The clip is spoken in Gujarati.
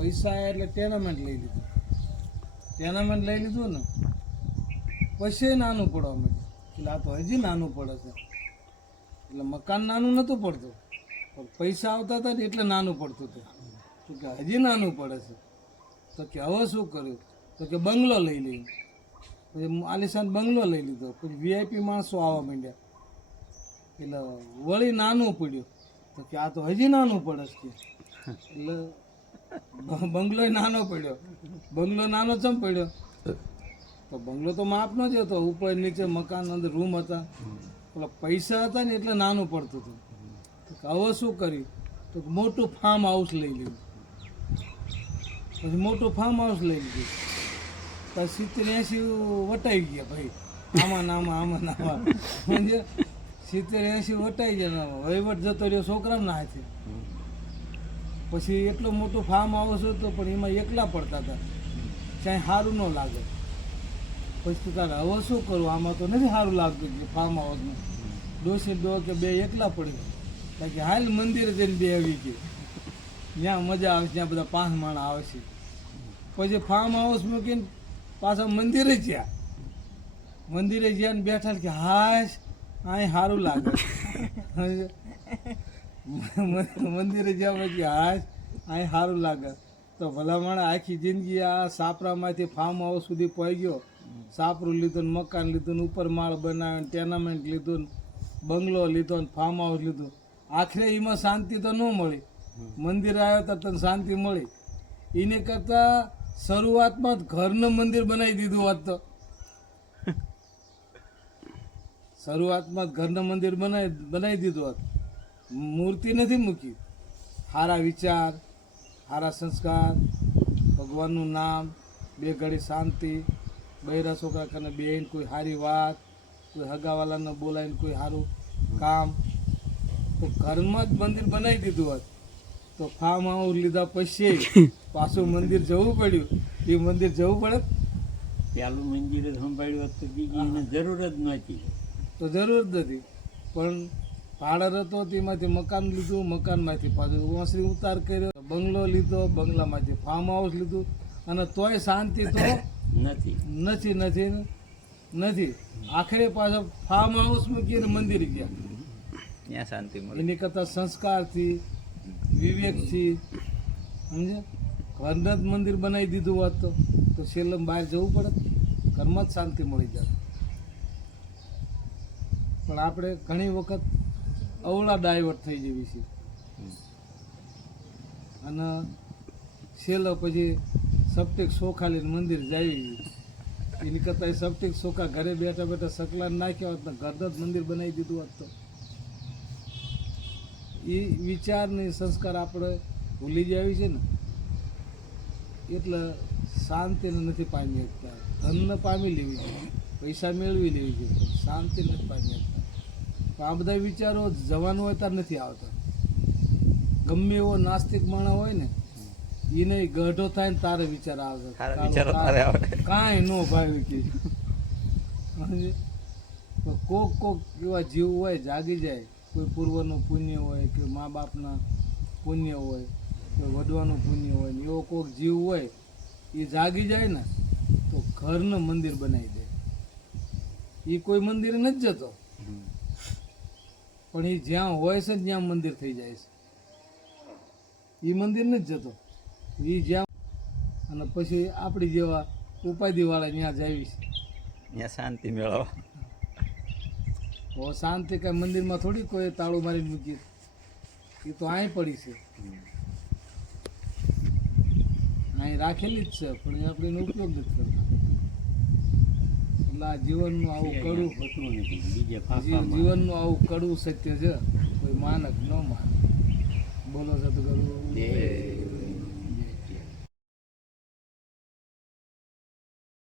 પૈસા આવ્યા એટલે ટેનામેન્ટ લઈ લીધું. ટેનામેન્ટ લઈ લીધું ને પછી નાનું પડવા માંડ્યું. એટલે આ તો હજી નાનું પડે છે. એટલે મકાન નાનું નહોતું પડતું, પણ પૈસા આવતા હતા ને એટલે નાનું પડતું હતું. તો કે હજી નાનું પડે છે. તો કે હવે શું કર્યું? તો કે બંગલો લઈ લઈએ. પછી આલિશાન બંગલો લઈ લીધો. પછી વીઆઈપી માણસો આવવા માંડ્યા. એટલે વળી નાનું પડ્યું. તો કે આ તો હજી નાનું પડે છે. એટલે બંગલો નાનો પડ્યો. બંગલો નાનો ચમ પડ્યો? તો બંગલો તો માપનો જ હતો, ઉપર નીચે મકાન અંદર રૂમ હતા. પેલા પૈસા હતા ને એટલે નાનું પડતું હતું. તો હવે શું કર્યું? તો મોટું ફાર્મ હાઉસ લઈ લીધું. પછી મોટું ફાર્મ હાઉસ લઈ લીધું. પછી 70-80 વટાઈ ગયા ભાઈ. આમાં સમજે, 70-80 વટાઈ ગયા. વહીવટ જતો રહ્યો છોકરાના હાથે. પછી એટલું મોટું ફાર્મ હાઉસ હતું, પણ એમાં એકલા પડતા હતા, ક્યાંય સારું ન લાગે. પછી તારે હવે શું કરવું? આમાં તો નથી સારું લાગતું ફાર્મ હાઉસમાં. ડોસી ડો કે બે એકલા પડી કારણ કે હાલ મંદિરે જઈને બે આવી ગઈ, જ્યાં મજા આવે ત્યાં બધા 5 માણસ આવે છે. પછી ફાર્મ હાઉસ મૂકીને પાછા મંદિરે ગયા. મંદિરે ગયા ને બેઠા કે હાશ અહીં સારું લાગે. મંદિરે જવા પછી હાશ અહીં સારું લાગે. તો ભલામણ આખી જિંદગી આ સાપરામાંથી ફાર્મ હાઉસ સુધી પહોંચી ગયો. સાપરું લીધું ને મકાન લીધું ને ઉપર માળ બનાવ્યો ને ટેનામેન્ટ લીધું ને બંગલો લીધો ને ફાર્મ હાઉસ લીધું. આખરે એમાં શાંતિ તો ન મળી. મંદિર આવ્યો તો તને શાંતિ મળી. એને કરતાં શરૂઆતમાં જ ઘરનું મંદિર બનાવી દીધું હોત તો. શરૂઆતમાં જ ઘરનું મંદિર બનાવી દીધું હોત. મૂર્તિ નથી મૂકી. સારા વિચાર, સારા સંસ્કાર, ભગવાનનું નામ, બે ઘડી શાંતિ, બૈરા છોકરા કને બેન કોઈ સારી વાત, કોઈ હગાવાલાને બોલાવીને કોઈ સારું કામ. તો ઘરમાં જ મંદિર બનાવી દીધું હોત તો ફાર્મ હાઉસ લીધા પછી પાછું મંદિર જવું પડ્યું. એ મંદિર જવું પડે પેલું મંદિર સંભાળ્યું હોત તો બીજી એને જરૂર જ નહોતી. તો જરૂર જ નથી. પણ ભાડર હતો તેમાંથી મકાન લીધું, મકાનમાંથી પાછું ઓસરી ઉતાર કર્યો, બંગલો લીધો, બંગલામાંથી ફાર્મ હાઉસ લીધું, અને તોય શાંતિ તો નથી. આખરે પાછા ફાર્મ હાઉસ મૂકીને મંદિર ગયા. ત્યાં શાંતિ મળે. એની કરતાં સંસ્કારથી, વિવેકથી, સમજે, ઘરના જ મંદિર બનાવી દીધું હોત તો છેલ્લે બહાર જવું પડે, ઘરમાં જ શાંતિ મળી જાય. પણ આપણે ઘણી વખત અવળા ડાયવર્ટ થઈ જવી છે, અને છેલ્લે પછી સપ્ટિક સોખાલીને મંદિર જાવી. એની કરતાં સપ્ટિક સોખા ઘરે બેઠા બેઠા સકલા નાખ્યા હોત ને ઘરના જ મંદિર બનાવી દીધું હોત તો એ વિચારની સંસ્કાર આપણે ભૂલી જાવી છે ને, એટલે શાંતિને નથી પામી શકતા. ધનને પામી લેવી જોઈએ, પૈસા મેળવી લેવી જોઈએ, પણ શાંતિ નથી પામી શકતા. પણ આ બધા વિચારો જવાનું હોય ત્યારે નથી આવતા. ગમે એવો નાસ્તિક માણસ હોય ને એને ગઢો થાય ને તારે વિચાર આવે, કાંઈ ન ભાવી કે કોક એવા જીવ હોય જાગી જાય. કોઈ પૂર્વનું પુણ્ય હોય કે મા બાપના પુણ્ય હોય, કોઈ વડવાનું પુણ્ય હોય ને એવો કોઈક જીવ હોય એ જાગી જાય ને તો ઘરનું મંદિર બનાવી દે. એ કોઈ મંદિર નથી જતો, પણ એ જ્યાં હોય છે ત્યાં મંદિર થઈ જાય છે. એ મંદિર નથી જતો, એ જ્યાં, અને પછી આપણી જેવા ઉપાધિવાળા ત્યાં જાવી છે, ત્યાં શાંતિ મેળવવા. શાંતિ કાંઈ મંદિરમાં થોડી કોઈ તાળું મારીને મૂકી, એ તો અહીં પડી છે, અહીં રાખેલી જ છે, પણ એ આપણે એનો ઉપયોગ નથી કરતા. એટલે આ જીવનનું આવું કડવું જીવનનું આવું કડવું સત્ય છે. કોઈ માનક ન માને. બોલો સદગુરુ.